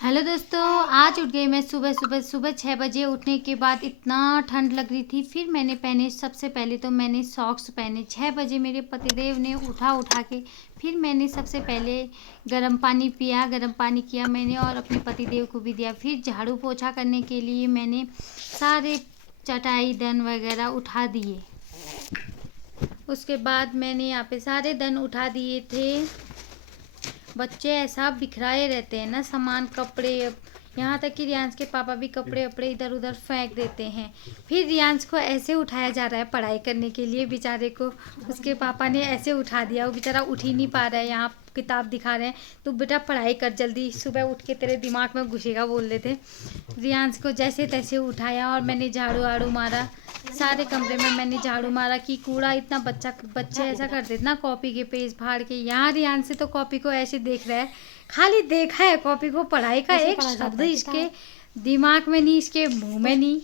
Hello दोस्तों, आज उठ गई मैं सुबह 6 बजे। उठने के बाद इतना ठंड लग रही थी। फिर मैंने पहने, सबसे पहले तो मैंने सॉक्स पहने। 6 बजे मेरे पतिदेव ने उठा के फिर मैंने सबसे पहले गर्म पानी पिया, गर्म पानी किया मैंने और अपने पतिदेव को भी दिया। फिर झाड़ू पोछा करने के लिए मैंने सारे चटाई दन वगैरह उठा दिए। उसके बाद मैंने यहाँ पे सारे दन उठा दिए थे। बच्चे ऐसा बिखराए रहते हैं ना सामान, कपड़े, यहाँ तक कि रियांश के पापा भी कपड़े वपड़े इधर उधर फेंक देते हैं। फिर रियांश को ऐसे उठाया जा रहा है पढ़ाई करने के लिए, बेचारे को उसके पापा ने ऐसे उठा दिया, वो बेचारा उठ ही नहीं पा रहा है। यहाँ किताब दिखा रहे हैं तो बेटा पढ़ाई कर जल्दी, सुबह उठ के तेरे दिमाग में घुसेगा बोल रहे थे। रियांश को जैसे तैसे उठाया और मैंने झाड़ू वाड़ू मारा, सारे कमरे में मैंने झाड़ू मारा कि कूड़ा इतना बच्चे ऐसा करते थे ना, कॉपी के पेज फाड़ के। यहाँ रियांश से तो कॉपी को ऐसे देख रहा है, खाली देखा है कॉपी को, पढ़ाई का एक शब्द इसके दिमाग में नहीं, इसके मुंह में नहीं।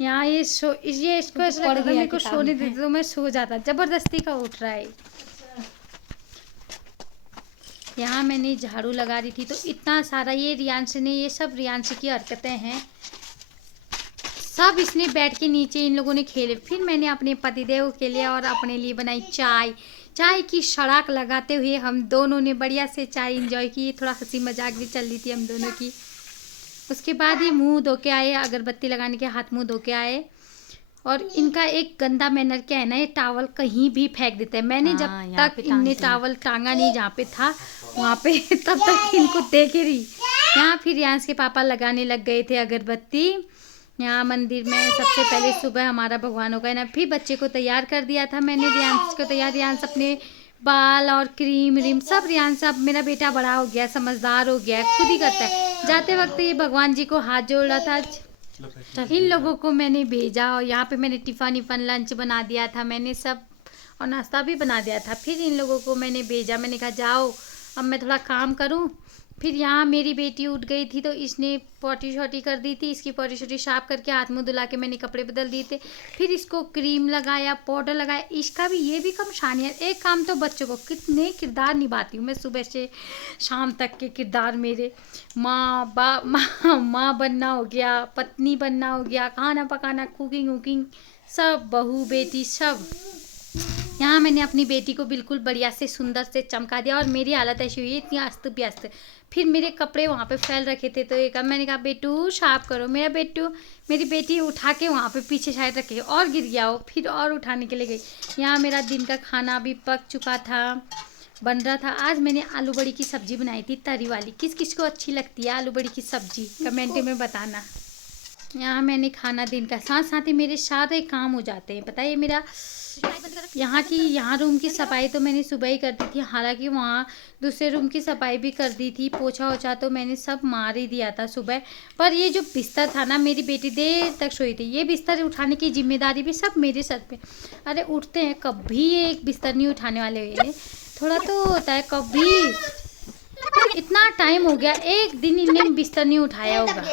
यहाँ ये इसको ऐसा लगता था मेरे को सोने देते तो मैं सो जाता, जबरदस्ती का उठ रहा है। यहाँ मैंने झाड़ू लगा रही थी तो इतना सारा, ये रियांश ने, ये सब रियांश की हरकतें हैं, सब इसने बैठ के नीचे इन लोगों ने खेले। फिर मैंने अपने पतिदेव के लिए और अपने लिए बनाई चाय की सड़ाक लगाते हुए हम दोनों ने बढ़िया से चाय एंजॉय की। थोड़ा हंसी मजाक भी चल रही थी हम दोनों की। उसके बाद ये मुंह धो के आए, अगरबत्ती लगाने के हाथ मुंह धो के आए। और इनका एक गंदा मैनर क्या है ना, ये टावल कहीं भी फेंक देते हैं। मैंने जब तक इनने टावल टांगा नहीं जहाँ पे था वहाँ पे तब तक इनको देख ही रही। यहाँ फिर रियांश के पापा लगाने लग गए थे अगरबत्ती। यहाँ मंदिर में सबसे पहले सुबह हमारा भगवानों का है ना, फिर बच्चे को तैयार कर दिया था मैंने, रियांश को तैयार। रियांश अपने बाल और क्रीम व्रीम सब, रियांश अब मेरा बेटा बड़ा हो गया, समझदार हो गया, खुद ही करता है। जाते वक्त ये भगवान जी को हाथ जोड़ रहा था। इन लोगों को मैंने भेजा और यहाँ पे मैंने टिफ़न लंच बना दिया था मैंने सब, और नाश्ता भी बना दिया था। फिर इन लोगों को मैंने भेजा, मैंने कहा जाओ अब मैं थोड़ा काम करूँ। फिर यहाँ मेरी बेटी उठ गई थी तो इसने पॉटी शॉटी कर दी थी, इसकी पॉटी शॉटी साफ करके हाथ मुँह धुला के मैंने कपड़े बदल दिए थे। फिर इसको क्रीम लगाया, पाउडर लगाया। इसका भी ये भी कम शानिया, एक काम तो बच्चों को कितने किरदार निभाती हूँ मैं, सुबह से शाम तक के किरदार मेरे। माँ बनना हो गया, पत्नी बनना हो गया, खाना पकाना, कुकिंग वुकिंग सब, बहू बेटी सब। यहाँ मैंने अपनी बेटी को बिल्कुल बढ़िया से सुंदर से चमका दिया और मेरी हालत ऐसी हुई है इतनी अस्त व्यस्त। फिर मेरे कपड़े वहाँ पे फैल रखे थे तो एक मैंने कहा बेटू साफ करो। मेरी बेटी उठा के वहाँ पे पीछे साइड रखे और गिर गया वो, फिर और उठाने के लिए गई। यहाँ मेरा दिन का खाना भी पक चुका था, बन रहा था। आज मैंने आलू बड़ी की सब्जी बनाई थी, तरी वाली। किस किस को अच्छी लगती है आलू बड़ी की सब्जी कमेंट में बताना। यहाँ मैंने खाना दिन का, साथ साथ ही मेरे सारे काम हो जाते हैं, पता है मेरा। यहाँ रूम की सफाई तो मैंने सुबह ही कर दी थी, हालांकि वहाँ दूसरे रूम की सफाई भी कर दी थी, पोछा ओछा तो मैंने सब मार ही दिया था सुबह। पर ये जो बिस्तर था ना, मेरी बेटी देर तक सोई थी, ये बिस्तर उठाने की जिम्मेदारी भी सब मेरे सर पे। अरे उठते हैं कभी, ये एक बिस्तर नहीं उठाने वाले हुए, थोड़ा तो होता है कभी। इतना टाइम हो गया, एक दिन इन्हें बिस्तर नहीं उठाया होगा।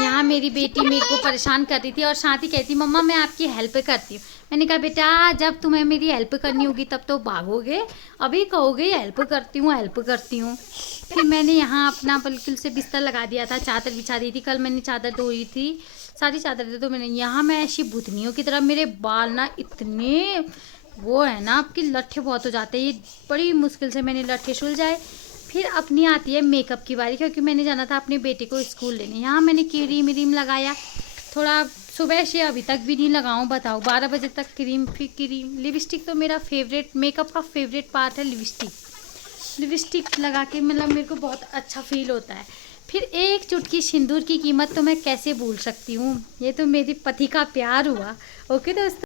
यहाँ मेरी बेटी मेरे को परेशान कर रही थी और साथ ही कहती मम्मा मैं आपकी हेल्प करती हूँ। मैंने कहा बेटा जब तुम्हें मेरी हेल्प करनी होगी तब तो भागोगे, अभी कहोगे हेल्प करती हूँ हेल्प करती हूँ। फिर मैंने यहाँ अपना बिल्कुल से बिस्तर लगा दिया था, चादर बिछा दी थी। कल मैंने चादर धोई थी, सारी चादर तो मैंने। यहाँ मैं ऐसी भूतनियों की तरह, मेरे बाल ना इतने वो है ना, आपकी लट्ठे बहुत हो जाते हैं, ये बड़ी मुश्किल से मैंने लट्ठे सुलझाए। फिर अपनी आती है मेकअप की बारी, क्योंकि मैंने जाना था अपने बेटे को स्कूल लेने। यहाँ मैंने क्रीम व्रीम लगाया, थोड़ा सुबह से अभी तक भी नहीं लगाऊं, बताओ 12 बजे तक क्रीम। फिर क्रीम, लिपस्टिक तो मेरा फेवरेट, मेकअप का फेवरेट पार्ट है लिपस्टिक लगा के मतलब मेरे को बहुत अच्छा फील होता है। फिर एक चुटकी सिंदूर की कीमत तो मैं कैसे भूल सकती हूँ, ये तो मेरे पति का प्यार हुआ। ओके दोस्तों।